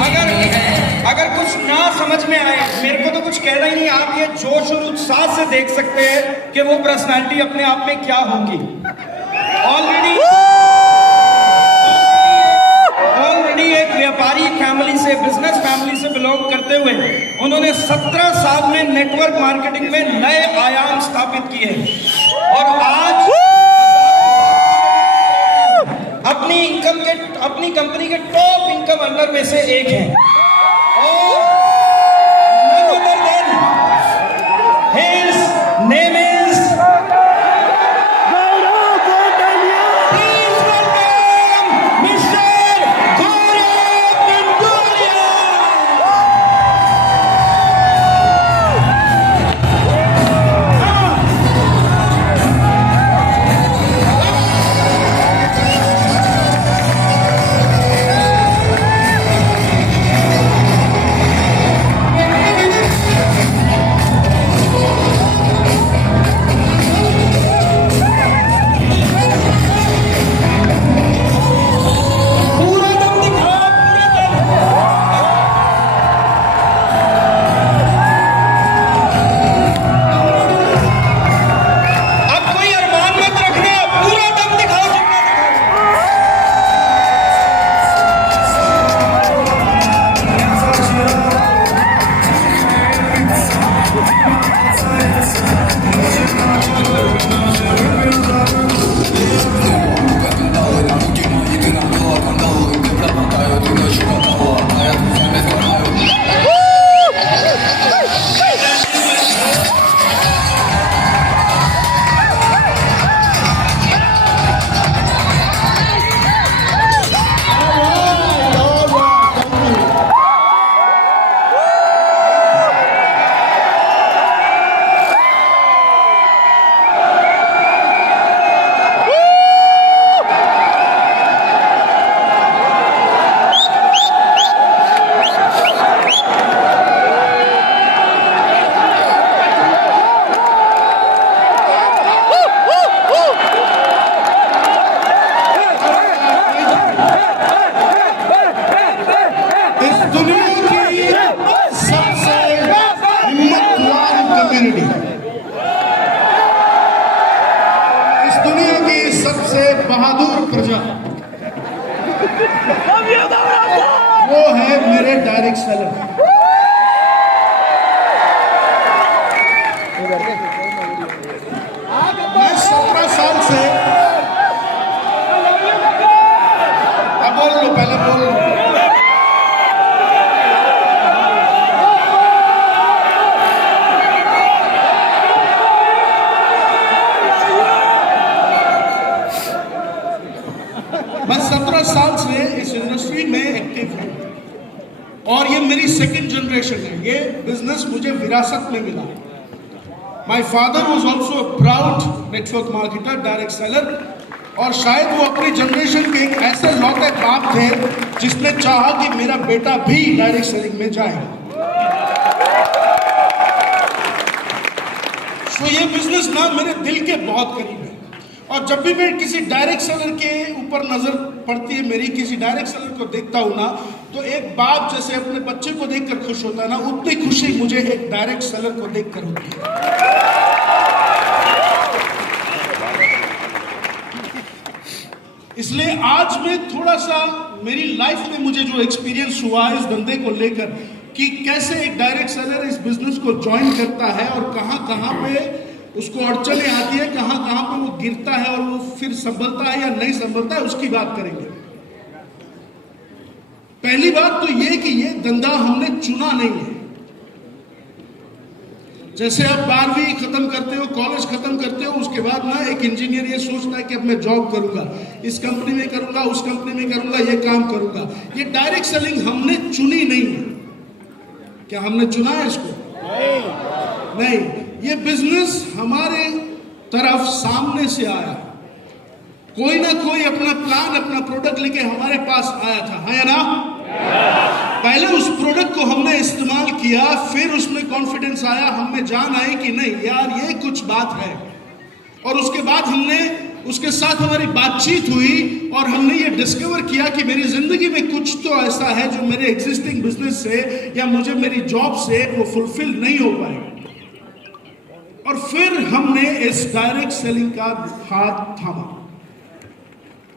अगर अगर कुछ ना समझ में आए, मेरे को तो कुछ कहना ही नहीं, आप ये जोश और उत्साह से देख सकते हैं कि वो पर्सनालिटी अपने आप में क्या होगी। ऑलरेडी एक व्यापारी फैमिली से, बिजनेस फैमिली से बिलोंग करते हुए उन्होंने 17 साल में नेटवर्क मार्केटिंग में नए आयाम स्थापित किए और आज अपनी कंपनी के टॉप इनकम अर्नर में से एक हैं। और none other than his name is, please welcome Mr. Gaurav Gangulia. इस दुनिया की सबसे बहादुर प्रजा वो है मेरे डायरेक्ट सेलर। मैं 17 साल से, अब बोल लो, पहले बोल लो। मैं 17 साल से इस इंडस्ट्री में एक्टिव हूं और ये मेरी सेकंड जनरेशन है। ये बिजनेस मुझे विरासत में मिला। My father was also a proud network marketer, direct seller, और शायद वो अपनी जनरेशन के एक ऐसे लौटे बाप थे जिसने चाहा कि मेरा बेटा भी डायरेक्ट सेलिंग में जाए। तो ये बिजनेस ना मेरे दिल के बहुत करीब है और जब भी मैं किसी डायरेक्ट सेलर के ऊपर नजर पड़ती है मेरी, किसी डायरेक्ट सेलर को देखता हूं ना, तो एक बाप जैसे अपने बच्चे को देखकर खुश होता है ना, उतनी खुशी मुझे एक डायरेक्ट सेलर को देखकर होती है। इसलिए आज मैं थोड़ा सा मेरी लाइफ में मुझे जो एक्सपीरियंस हुआ इस धंधे को लेकर कि कैसे एक डायरेक्ट सेलर इस बिजनेस को ज्वाइन करता है और कहां कहां पे उसको अड़चने आती है, कहां कहां पे वो गिरता है और वो फिर संभलता है या नहीं संभलता है, उसकी बात करेंगे। पहली बात तो ये कि ये धंधा हमने चुना नहीं है। जैसे आप 12वीं खत्म करते हो, कॉलेज खत्म करते हो, उसके बाद ना एक इंजीनियर ये सोचता है कि अब मैं जॉब करूंगा, इस कंपनी में करूंगा, उस कंपनी में करूंगा, ये काम करूंगा। ये डायरेक्ट सेलिंग हमने चुनी नहीं है। क्या हमने चुना है इसको? नहीं, ये बिजनेस हमारे तरफ सामने से आया। कोई ना कोई अपना प्लान, अपना प्रोडक्ट लेके हमारे पास आया था, है ना? पहले उस प्रोडक्ट को हमने इस्तेमाल किया, फिर उसमें कॉन्फिडेंस आया, हमें जान आई कि नहीं यार ये कुछ बात है, और उसके बाद हमने उसके साथ हमारी बातचीत हुई और हमने ये डिस्कवर किया कि मेरी जिंदगी में कुछ तो ऐसा है जो मेरे एग्जिस्टिंग बिजनेस से या मुझे मेरी जॉब से वो फुलफिल नहीं हो पाएगा। और फिर हमने इस डायरेक्ट सेलिंग का हाथ थामा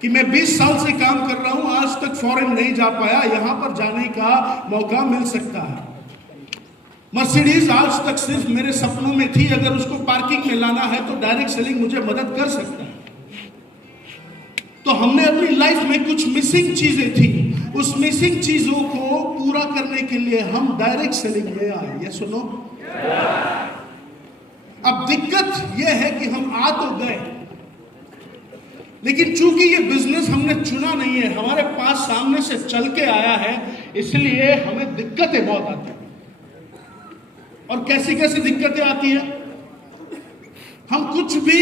कि मैं 20 साल से काम कर रहा हूं, आज तक फॉरेन नहीं जा पाया, यहां पर जाने का मौका मिल सकता है। मर्सिडीज आज तक सिर्फ मेरे सपनों में थी, अगर उसको पार्किंग में लाना है तो डायरेक्ट सेलिंग मुझे मदद कर सकता है। तो हमने अपनी लाइफ में कुछ मिसिंग चीजें थी, उस मिसिंग चीजों को पूरा करने के लिए हम डायरेक्ट सेलिंग में आए। ये सुनो, अब दिक्कत यह है कि हम आ तो गए, लेकिन चूंकि ये बिजनेस हमने चुना नहीं है, हमारे पास सामने से चल के आया है, इसलिए हमें दिक्कतें बहुत आती हैं। और कैसी कैसी दिक्कतें आती है, हम कुछ भी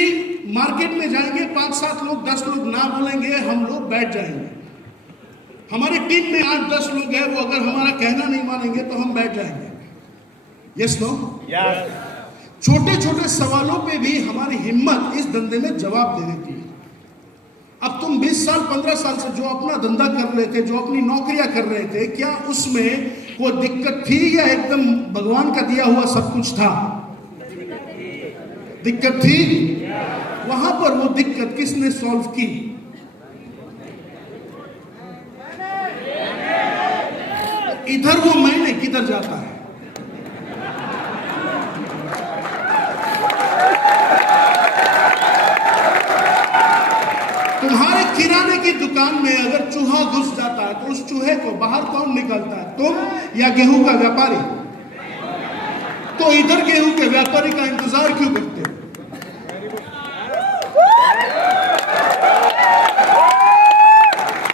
मार्केट में जाएंगे, 5-7 लोग 10 लोग ना बोलेंगे, हम लोग बैठ जाएंगे। हमारी टीम में 8-10 लोग हैं, वो अगर हमारा कहना नहीं मानेंगे तो हम बैठ जाएंगे। Yes no? छोटे छोटे सवालों पे भी हमारी हिम्मत इस धंधे में जवाब दे देती है। अब तुम 20 साल 15 साल से जो अपना धंधा कर रहे थे, जो अपनी नौकरियां कर रहे थे, क्या उसमें कोई दिक्कत थी या एकदम भगवान का दिया हुआ सब कुछ था? दिक्कत थी। वहां पर वो दिक्कत किसने सॉल्व की? इधर वो मैंने किधर जाता है? तुम्हारे किराने की दुकान में अगर चूहा घुस जाता है तो उस चूहे को बाहर कौन निकालता है, तुम या गेहूं का व्यापारी? तो इधर गेहूं के व्यापारी का इंतजार क्यों करते हो?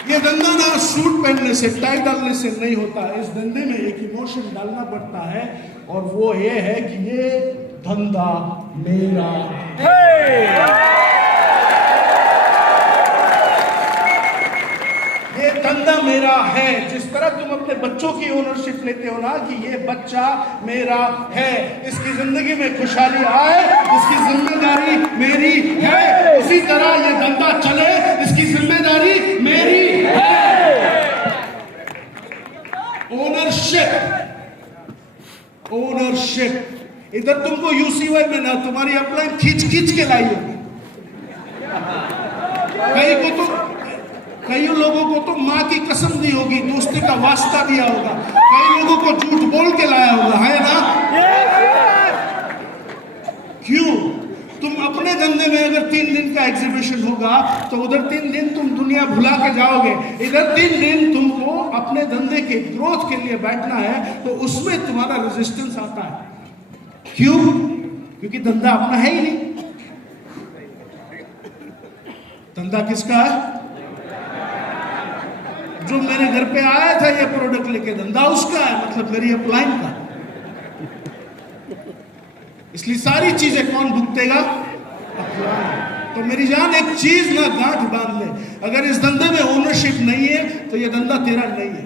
ये धंधा ना सूट पहनने से, टाई डालने से नहीं होता। इस धंधे में एक इमोशन डालना पड़ता है, और वो ये है कि ये धंधा मेरा है। धंधा मेरा है। जिस तरह तुम अपने बच्चों की ओनरशिप लेते हो ना कि ये बच्चा मेरा है, इसकी जिंदगी में खुशहाली आए, इसकी जिम्मेदारी मेरी है, उसी तरह ये धंधा चले, इसकी जिम्मेदारी मेरी है। ओनरशिप। इधर तुमको यूसीवाई में ना तुम्हारी अपलाइन खींच खींच के लाई होगी। कई लोगों को तो माँ की कसम दी होगी, दोस्ती का वास्ता दिया होगा, कई लोगों को झूठ बोल के लाया होगा, है ना? क्यों? तुम अपने धंधे में अगर 3 दिन का एग्जीबिशन होगा तो उधर 3 दिन तुम दुनिया भुला के जाओगे, इधर 3 दिन तुमको अपने धंधे के ग्रोथ के लिए बैठना है, तो उसमें तुम्हारा रेजिस्टेंस आता है। क्यों? क्योंकि धंधा अपना है ही नहीं। धंधा किसका है? जो मेरे घर पे आया था ये प्रोडक्ट लेके, धंधा उसका है, मतलब मेरी अपलाइन का। इसलिए सारी चीजें कौन भुगतेगा? अपलाइन। तो मेरी जान एक चीज ना गांठ बांध ले, अगर इस धंधे में ओनरशिप नहीं है तो ये धंधा तेरा नहीं है।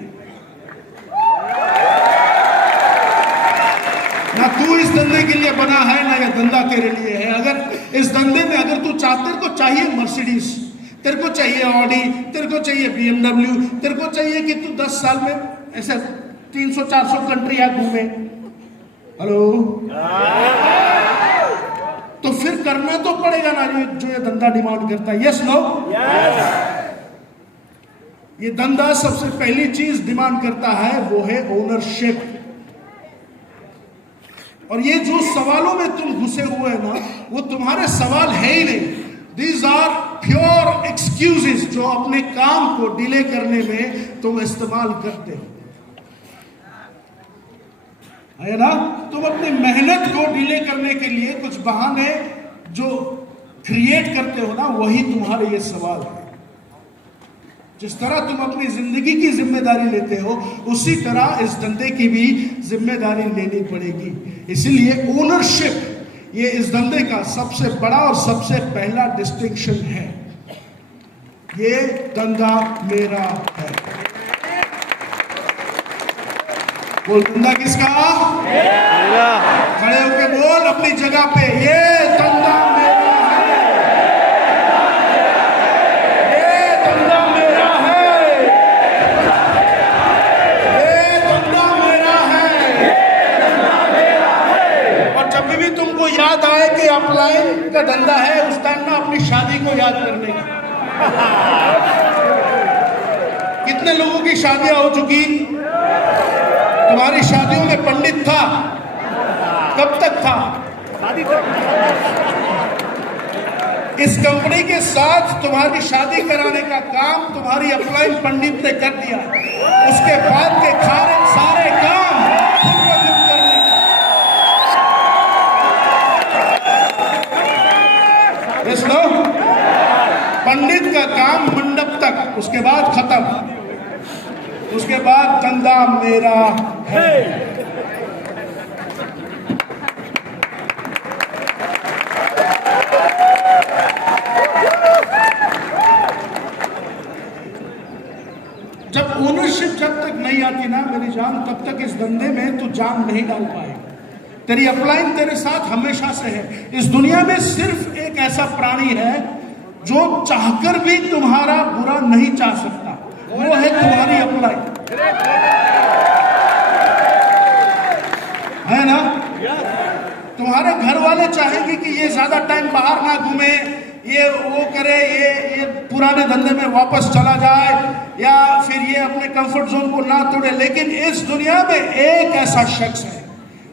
ना तू इस धंधे के लिए बना है, ना ये धंधा तेरे लिए है। अगर इस धंधे में अगर तू तेरे को चाहिए मर्सिडीज, तेरे को चाहिए ऑडी, तेरे को चाहिए BMW, तेरे को चाहिए कि तू 10 साल में ऐसे 300-400 कंट्रियां घूमे, हेलो, तो फिर करना तो पड़ेगा ना जो ये धंधा डिमांड करता है। Yes no? ये धंधा सबसे पहली चीज डिमांड करता है वो है ओनरशिप। और ये जो सवालों में तुम घुसे हुए हैं ना, वो तुम्हारे सवाल है ही नहीं। These are pure excuses जो अपने काम को डिले करने में तुम इस्तेमाल करते हो, है ना? तुम अपनी मेहनत को डिले करने के लिए कुछ बहाने जो क्रिएट करते हो ना, वही तुम्हारे ये सवाल है। जिस तरह तुम अपनी जिंदगी की जिम्मेदारी लेते हो, उसी तरह इस धंधे की भी जिम्मेदारी लेनी पड़ेगी। इसलिए ओनरशिप ये इस धंधे का सबसे बड़ा और सबसे पहला डिस्टिंक्शन है। ये धंधा मेरा है। बोल, धंधा किसका? मेरा। खड़े होके बोल अपनी जगह पे, ये धंधा मेरा है। अपलाइन का धंधा है उस टाइम ना अपनी शादी को याद करने का। कितने लोगों की शादियां हो चुकी? तुम्हारी शादियों में पंडित था? कब तक था? इस कंपनी के साथ तुम्हारी शादी कराने का काम तुम्हारी अपलाइन पंडित ने कर दिया। उसके बाद के सारे काम खुद ब खुद करने का। सुनो, पंडित का काम मंडप तक, उसके बाद खत्म। उसके बाद धंधा मेरा है। जब ओनरशिप जब तक नहीं आती ना मेरी जान, तब तक इस धंधे में तू जान नहीं डाल पाएगा। तेरी अपलाइन तेरे साथ हमेशा से है। इस दुनिया में सिर्फ एक ऐसा प्राणी है जो चाहकर भी तुम्हारा बुरा नहीं चाह सकता, वो है तुम्हारी अपलाइन, है ना? तुम्हारे घर वाले चाहेंगे कि ये ज्यादा टाइम बाहर ना घूमे, ये वो करे, ये पुराने धंधे में वापस चला जाए, या फिर ये अपने कंफर्ट जोन को ना तोड़े। लेकिन इस दुनिया में एक ऐसा शख्स है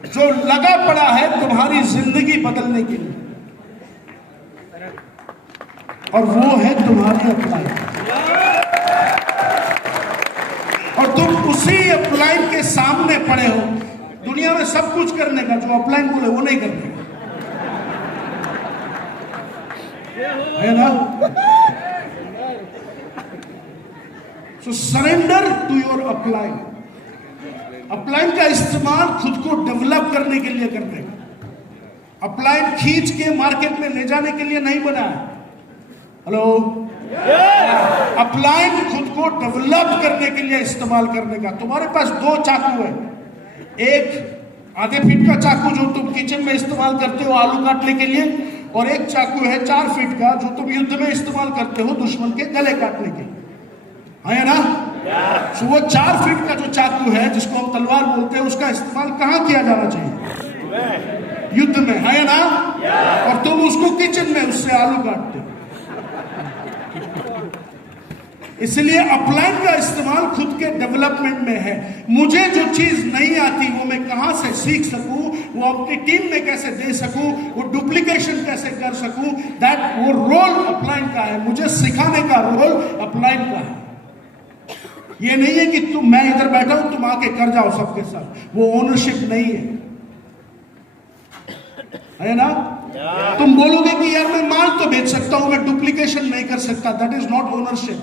जो लगा पड़ा है तुम्हारी जिंदगी बदलने के लिए, और वो है तुम्हारी अपलाइन। और तुम उसी अपलाइन के सामने पड़े हो। दुनिया में सब कुछ करने का, जो अपलाइन बोले वो नहीं करने का, है ना? So surrender to your upline. Upline का इस्तेमाल खुद को डेवलप करने के लिए करने का। अपलाइन खींच के मार्केट में ले जाने के लिए नहीं बना है। हेलो, अपलाइन खुद को डेवलप करने के लिए इस्तेमाल करने का। तुम्हारे पास दो चाकू है, एक आधे फीट का चाकू जो तुम किचन में इस्तेमाल करते हो आलू काटने के लिए, और एक चाकू है 4 फीट का जो तुम युद्ध में इस्तेमाल करते हो दुश्मन के गले काटने के लिए, है ना? तो वो 4 फीट का जो चाकू है जिसको हम तलवार बोलते हैं, उसका इस्तेमाल कहाँ किया जाना चाहिए? युद्ध में, है ना? और तुम उसको किचन में उससे आलू काटते हो। इसलिए अपलाइन का इस्तेमाल खुद के डेवलपमेंट में है। मुझे जो चीज नहीं आती वो मैं कहां से सीख सकूं, वो अपनी टीम में कैसे दे सकूं, वो डुप्लीकेशन कैसे कर सकूं, वो रोल अपलाइन का है। मुझे सिखाने का रोल अपलाइन का है। ये नहीं है कि मैं इधर बैठा हूं तुम आके कर जाओ सबके साथ, वो ओनरशिप नहीं है ना? तुम बोलोगे कि यार मैं माल तो बेच सकता हूं, मैं डुप्लीकेशन नहीं कर सकता, दैट इज नॉट ओनरशिप।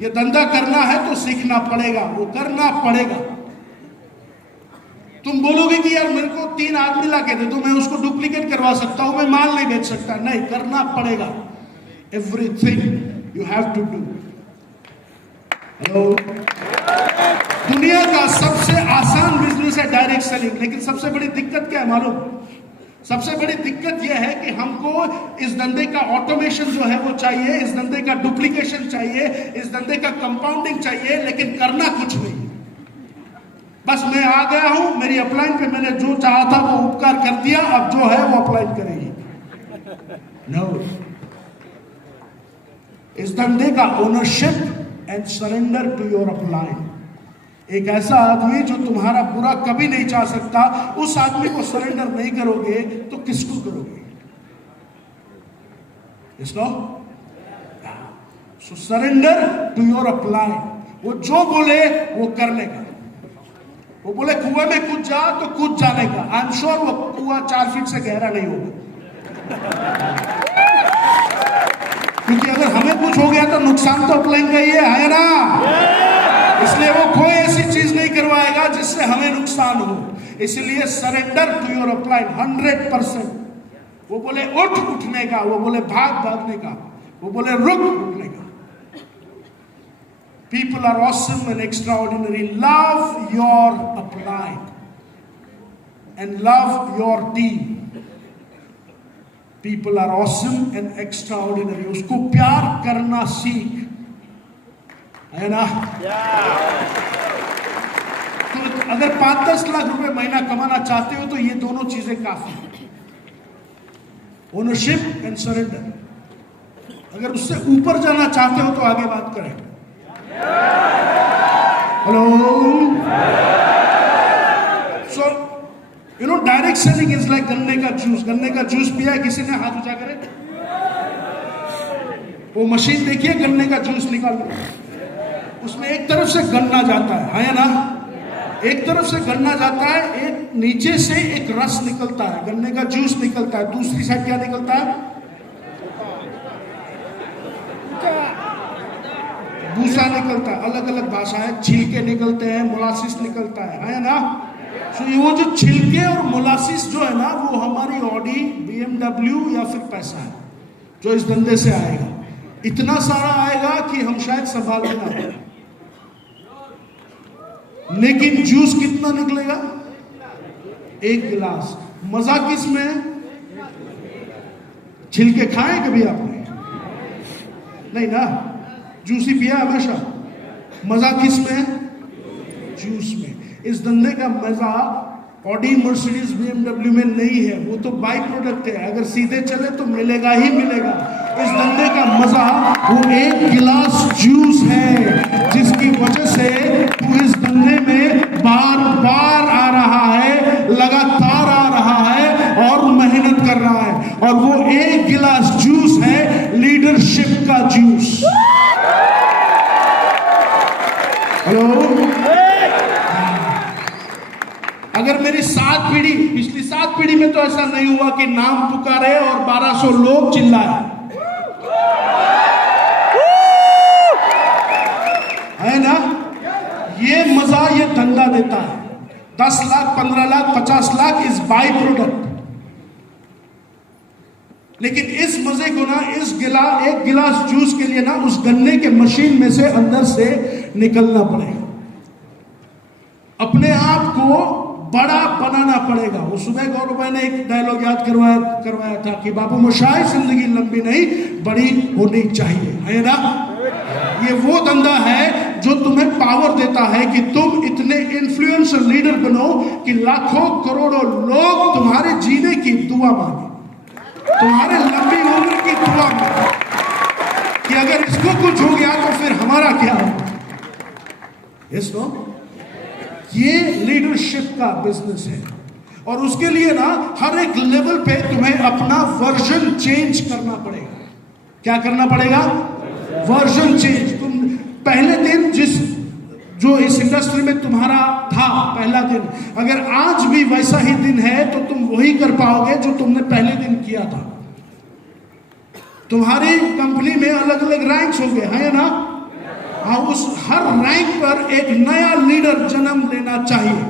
ये धंधा करना है तो सीखना पड़ेगा, वो करना पड़ेगा। तुम बोलोगे कि यार मेरे को 3 आदमी ला के दे दो, मैं उसको डुप्लीकेट करवा सकता हूं, मैं माल नहीं बेच सकता, नहीं, करना पड़ेगा। Everything you have to do. Hello, दुनिया का सबसे आसान बिजनेस है डायरेक्ट सेलिंग, लेकिन सबसे बड़ी दिक्कत क्या है मालूम? सबसे बड़ी दिक्कत यह है कि हमको इस धंधे का ऑटोमेशन जो है वो चाहिए, इस धंधे का डुप्लीकेशन चाहिए, इस धंधे का कंपाउंडिंग चाहिए, लेकिन करना कुछ नहीं। बस मैं आ गया हूं, मेरी अपलाइन पे मैंने जो चाहा था वो उपकार कर दिया, अब जो है वो अपलाइन करेगी। नो, इस धंधे का ownership and surrender to your upline. एक ऐसा आदमी जो तुम्हारा बुरा कभी नहीं चाह सकता, उस आदमी को सरेंडर नहीं करोगे तो किसको करोगे? सो सरेंडर टू योर अपलाइन। वो जो बोले वो करने का। वो बोले कुएं में कूद जा तो कूद जाने का। आई एम श्योर वो कुआं 4 फीट से गहरा नहीं होगा, क्योंकि अगर हमें कुछ हो गया तो नुकसान तो अपलाइन का ही है ना? इसलिए वो कोई ऐसी चीज नहीं करवाएगा जिससे हमें नुकसान हो। इसलिए सरेंडर टू योर अपलाइन 100%। वो बोले उठ, उठने का, वो बोले भाग, भागने का, वो बोले रुक, रुकने का। People are awesome and extraordinary. Love your upline and love your team. People are awesome and extraordinary. उसको प्यार करना सीख, है ना? तो अगर 5-10 लाख रुपए महीना कमाना चाहते हो तो ये दोनों चीजें काफी। Ownership and surrender. अगर उससे ऊपर जाना चाहते हो तो आगे बात करें। Hello. So you know direct selling is like गन्ने का जूस। गन्ने का जूस पिया है किसी ने? हाथ ऊंचा करें। वो मशीन देखिए, गन्ने का जूस निकाल, उसमें एक तरफ से गन्ना जाता है ना, एक तरफ से गन्ना जाता है, एक नीचे से एक रस निकलता है, गन्ने का जूस निकलता है, दूसरी साइड क्या निकलता है? भूसा निकलता है। अलग अलग भाषा है, छिलके निकलते हैं, मोलासिस निकलता है ना। तो वो जो छिलके और मोलासिस जो है ना, वो हमारी ऑडी, BMW या फिर पैसा है जो इस धंधे से आएगा। इतना सारा आएगा कि हम शायद संभाल लेना। लेकिन जूस कितना निकलेगा? 1 गिलास। मजा किस में है? छिलके खाए कभी आपने? नहीं ना, जूस ही पिया हमेशा। मजा किस में है? जूस में। इस धंधे का मजा ऑडी, मर्सिडीज, BMW में नहीं है, वो तो बाई प्रोडक्ट है। अगर सीधे चले तो मिलेगा ही मिलेगा। इस धंधे का मजा वो 1 गिलास जूस है, जिसकी वजह से वो इस धंधे में बार बार आ रहा है, लगातार आ रहा है और मेहनत कर रहा है। और वो 1 गिलास जूस है लीडरशिप का जूस। हेलो। अगर मेरी 7 पीढ़ी, पिछली 7 पीढ़ी में तो ऐसा नहीं हुआ कि नाम पुकारे और 1200 लोग चिल्लाए, है ना। ये मजा ये धंधा देता है। 10 lakh, 15 lakh, 50 lakh is by product. लेकिन इस मजे को ना, इस 1 गिलास जूस के लिए ना, उस गन्ने के मशीन में से अंदर से निकलना पड़ेगा। अपने आप को बड़ा बनाना पड़ेगा। वो सुबह गौरव भाई ने एक डायलॉग याद करवाया था कि बाबू मोशाय, जिंदगी लंबी नहीं बड़ी होनी चाहिए, है ना। ये वो धंधा है जो तुम्हें पावर देता है कि तुम इतने इन्फ्लुएंशियल लीडर बनो कि लाखों करोड़ों लोग तुम्हारे जीने की दुआ मांगे, तुम्हारे लंबी उम्र की दुआ मांगे कि अगर इसको कुछ हो गया तो फिर हमारा क्या होगा। Yes no. ये लीडरशिप का बिजनेस है। और उसके लिए ना हर एक लेवल पे तुम्हें अपना वर्जन चेंज करना पड़ेगा। क्या करना पड़ेगा? Version change. तुम पहले दिन जो इस इंडस्ट्री में तुम्हारा था पहला दिन, अगर आज भी वैसा ही दिन है तो तुम वही कर पाओगे जो तुमने पहले दिन किया था। तुम्हारी कंपनी में अलग अलग रैंक्स होंगे, है ना। हाँ, उस हर रैंक पर एक नया लीडर जन्म लेना चाहिए।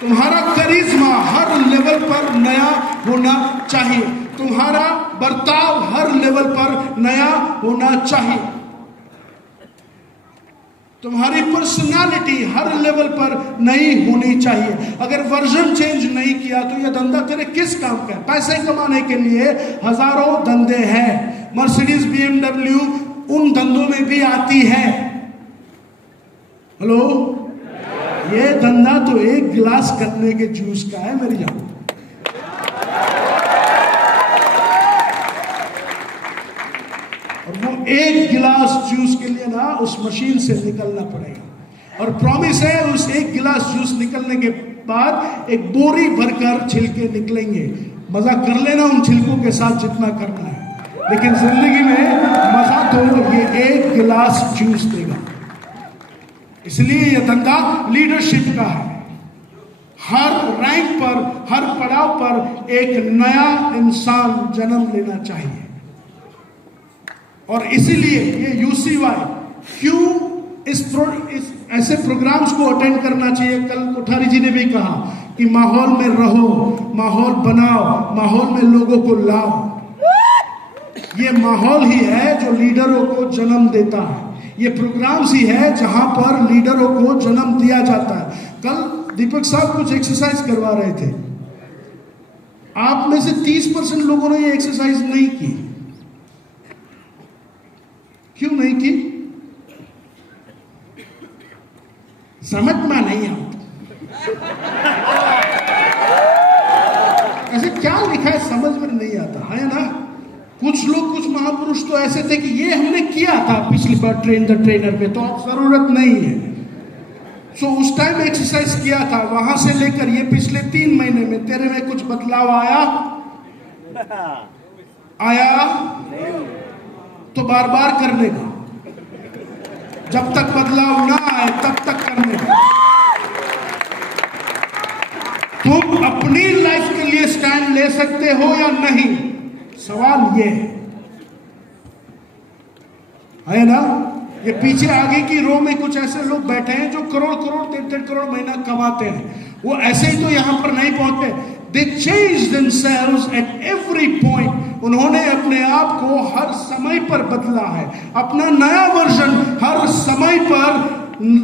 तुम्हारा करिश्मा हर लेवल पर नया होना चाहिए। तुम्हारा बर्ताव हर लेवल पर नया होना चाहिए। तुम्हारी पर्सनालिटी हर लेवल पर नई होनी चाहिए। अगर वर्जन चेंज नहीं किया तो यह धंधा तेरे किस काम का है? पैसे कमाने के लिए हजारों धंधे हैं। मर्सिडीज, BMW उन धंधों में भी आती है। हेलो। ये धंधा तो 1 गिलास गन्ने के जूस का है मेरी जान। और वो 1 गिलास जूस के लिए ना उस मशीन से निकलना पड़ेगा। और प्रॉमिस है उस 1 गिलास जूस निकलने के बाद एक बोरी भरकर छिलके निकलेंगे। मजा कर लेना उन छिलकों के साथ जितना करना है, लेकिन जिंदगी में मजा तो ये 1 गिलास जूस देगा। इसलिए यह धंधा लीडरशिप का है। हर रैंक पर, हर पड़ाव पर एक नया इंसान जन्म लेना चाहिए। और इसीलिए ये UCY क्यों इस ऐसे प्रोग्राम्स को अटेंड करना चाहिए। कल कोठारी जी ने भी कहा कि माहौल में रहो, माहौल बनाओ, माहौल में लोगों को लाओ। ये माहौल ही है जो लीडरों को जन्म देता है। ये प्रोग्राम्स ही है जहां पर लीडरों को जन्म दिया जाता है। कल दीपक साहब कुछ एक्सरसाइज करवा रहे थे। आप में से 30% लोगों ने ये एक्सरसाइज नहीं की। क्यों नहीं की? समझ में नहीं आता। ऐसे क्या लिखा है समझ में नहीं आता है ना। कुछ लोग, कुछ महापुरुष तो ऐसे थे कि ये हमने किया था पिछली बार ट्रेन द ट्रेनर पे, तो अब जरूरत नहीं है। सो उस टाइम एक्सरसाइज किया था, वहां से लेकर ये पिछले 3 महीने में तेरे में कुछ बदलाव आया तो बार बार करने का, जब तक बदलाव ना आए तब तक करने का। तुम अपनी लाइफ के लिए स्टैंड ले सकते हो या नहीं, सवाल ये है ना। ये पीछे आगे की रो में कुछ ऐसे लोग बैठे हैं जो करोड़ करोड़ 1.5 करोड़ महीना कमाते हैं, वो ऐसे ही तो यहां पर नहीं पहुंचते। They changed themselves at every point। उन्होंने अपने आप को हर समय पर बदला है, अपना नया वर्जन हर समय पर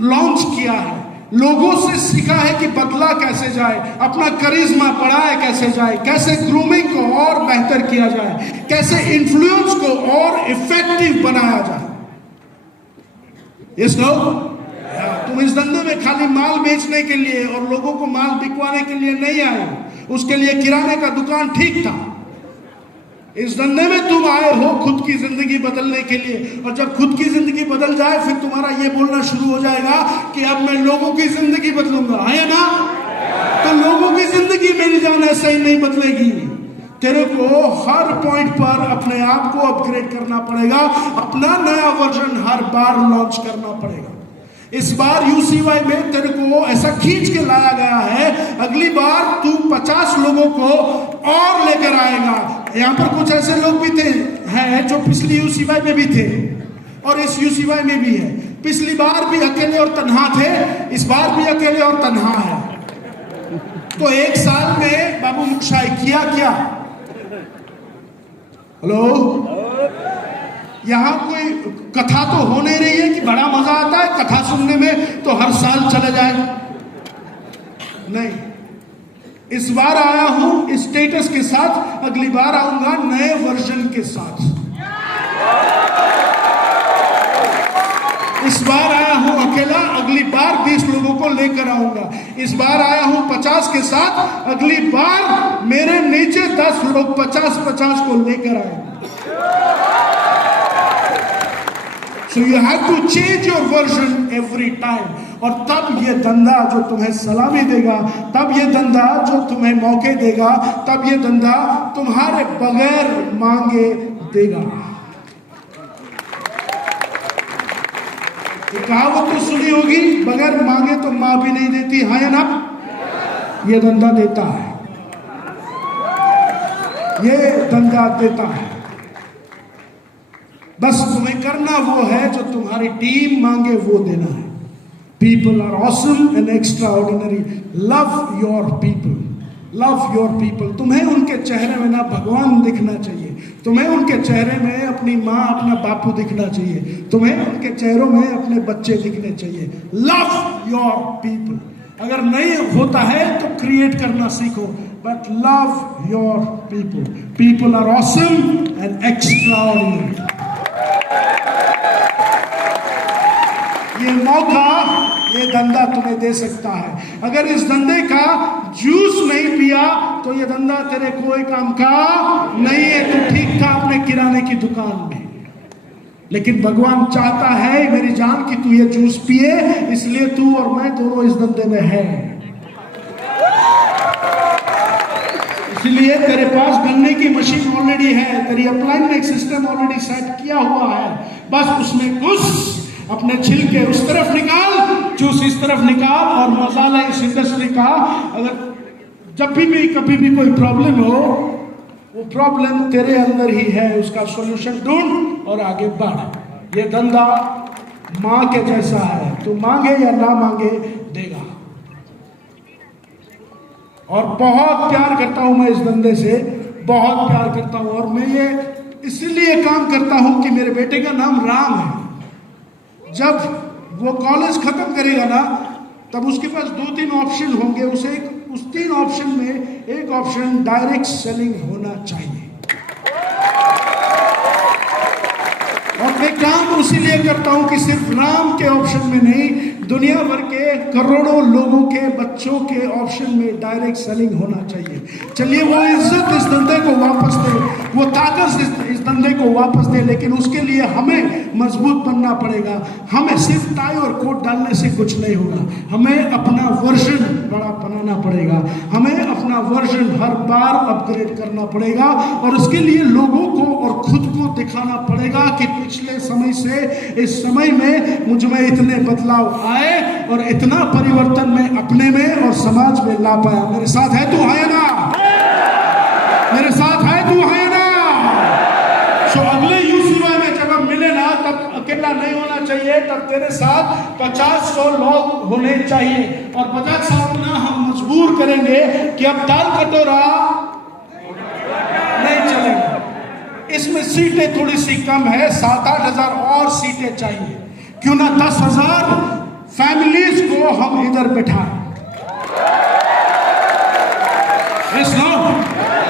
लॉन्च किया है, लोगों से सीखा है कि बदला कैसे जाए, अपना करिश्मा बढ़ाए कैसे जाए, कैसे ग्रूमिंग को और बेहतर किया जाए, कैसे इन्फ्लुएंस को और इफेक्टिव बनाया जाए। यस नो, तुम इस धंधे में खाली माल बेचने के लिए और लोगों को माल बिकवाने के लिए नहीं आए। उसके लिए किराने का दुकान ठीक था। इस धंधे में तुम आए हो खुद की जिंदगी बदलने के लिए, और जब खुद की जिंदगी बदल जाए फिर तुम्हारा ये बोलना शुरू हो जाएगा कि अब मैं लोगों की जिंदगी बदलूंगा, है ना। तो लोगों की जिंदगी मेरी जान ऐसे ही नहीं बदलेगी। तेरे को हर पॉइंट पर अपने आप को अपग्रेड करना पड़ेगा, अपना नया वर्जन हर बार लॉन्च करना पड़ेगा। इस बार यूसीवाई में तेरे को ऐसा खींच के लाया गया है, अगली बार तू 50 लोगों को और लेकर आएगा। यहाँ पर कुछ ऐसे लोग भी थे हैं जो पिछली यूसीवाई में भी थे और इस यूसीवाई में भी है। पिछली बार भी अकेले और तन्हा थे, इस बार भी अकेले और तन्हा है। तो 1 साल में बाबू मुक्शाई किया क्या? हेलो, यहाँ कोई कथा तो हो नहीं रही है कि बड़ा मजा आता है कथा सुनने में तो हर साल चले जाए, नहीं। इस बार आया हूं स्टेटस के साथ, अगली बार आऊंगा नए वर्जन के साथ। इस बार आया हूं अकेला, अगली बार 20 लोगों को लेकर आऊंगा। इस बार आया हूं 50 के साथ, अगली बार मेरे नीचे 10 लोग 50-50 को लेकर आएंगे। So you have to change your version every time। और तब ये धंधा जो तुम्हें सलामी देगा, तब ये धंधा जो तुम्हें मौके देगा, तब ये धंधा तुम्हारे बगैर मांगे देगा। कहावत तो सुनी होगी, बगैर मांगे तो मां भी नहीं देती, है ना। ये धंधा देता है, ये धंधा देता है। बस तुम्हें करना वो है जो तुम्हारी टीम मांगे वो देना है। People are awesome and extraordinary. Love your people, love your people. तुम्हें उनके चेहरे में ना भगवान दिखना चाहिए, तुम्हें उनके चेहरे में अपनी माँ अपना बापू दिखना चाहिए, तुम्हें उनके चेहरों में अपने बच्चे दिखने चाहिए। Love your people. अगर नहीं होता है तो क्रिएट करना सीखो, but love your people. People are awesome and extraordinary. ये मौका, ये धंधा तुम्हें दे सकता है। अगर इस धंधे का जूस नहीं पिया तो ये धंधा तेरे कोई काम का नहीं है। तू ठीक था अपने किराने की दुकान में, लेकिन भगवान चाहता है मेरी जान कि तू ये जूस पिए, इसलिए तू और मैं दोनों इस धंधे में हैं। इसलिए तेरे पास गन्ने की मशीन ऑलरेडी है, तेरी अपलाइन सिस्टम ऑलरेडी सेट किया हुआ है। बस उसमें घुस, अपने छिलके उस तरफ निकाल, जूस इस तरफ निकाल, और मसाला इस इंडस्ट्री का। अगर जब भी कभी भी कोई प्रॉब्लम हो, वो प्रॉब्लम तेरे अंदर ही है, उसका सॉल्यूशन ढूंढ और आगे बढ़। ये धंधा माँ के जैसा है, तू मांगे या ना मांगे देगा। और बहुत प्यार करता हूं मैं इस धंधे से, बहुत प्यार करता हूं। और मैं ये इसलिए काम करता हूं कि मेरे बेटे का नाम राम है। जब वो कॉलेज खत्म करेगा ना, तब उसके पास 2-3 ऑप्शन होंगे। उस 3 ऑप्शन में एक ऑप्शन डायरेक्ट सेलिंग होना चाहिए। और मैं काम इसीलिए करता हूं कि सिर्फ राम के ऑप्शन में नहीं, दुनिया भर के करोड़ों लोगों के बच्चों के ऑप्शन में डायरेक्ट सेलिंग होना चाहिए। चलिए वो इज्जत इस धंधे को वापस दे, वो ताकत इस धंधे को वापस दे, लेकिन उसके लिए हमें मजबूत बनना पड़ेगा। हमें सिर्फ टाई और कोट डालने से कुछ नहीं होगा, हमें अपना वर्जन बड़ा बनाना पड़ेगा, हमें अपना वर्जन हर बार अपग्रेड करना पड़ेगा, और उसके लिए लोगों को और खुद को दिखाना पड़ेगा कि पिछले समय से इस समय में मुझ में इतने बदलाव आए और इतना परिवर्तन मैं अपने में और समाज में ला पाया। मेरे साथ है तू, है ना? मेरे साथ है तू, है ना? सो अगले यूसीवाई में जब हम मिले ना, तब अकेला नहीं होना चाहिए, तब तेरे साथ 50-100 लोग होने चाहिए, और 50 साल ना हम मजबूर करेंगे कि अब दाल कटोरा नहीं चलेगा। इसमें सीटें थोड़ी सी कम है, 7-8 हजार और सीटें चाहिए। क्यों ना 10,000 फैमिलीज को हम इधर बैठाएं।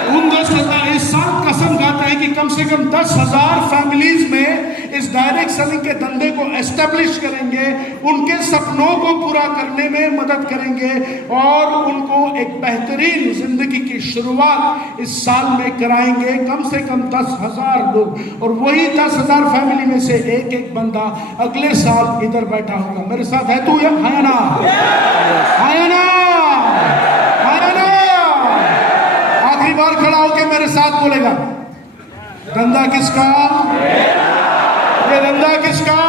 उन 10,000 इस साल कसम खाता है कि कम से कम 10,000 फैमिलीज में इस डायरेक्ट सेलिंग के धंधे को एस्टेब्लिश करेंगे, उनके सपनों को पूरा करने में मदद करेंगे, और उनको एक बेहतरीन जिंदगी की शुरुआत इस साल में कराएंगे। कम से कम 10,000 लोग, और वही 10,000 फैमिली में से एक एक बंदा अगले साल इधर बैठा होगा। मेरे साथ है तू, है ना? है ना? आखिरी बार खड़ा होकर मेरे साथ बोलेगा, धंधा किसका? ये धंधा किसका?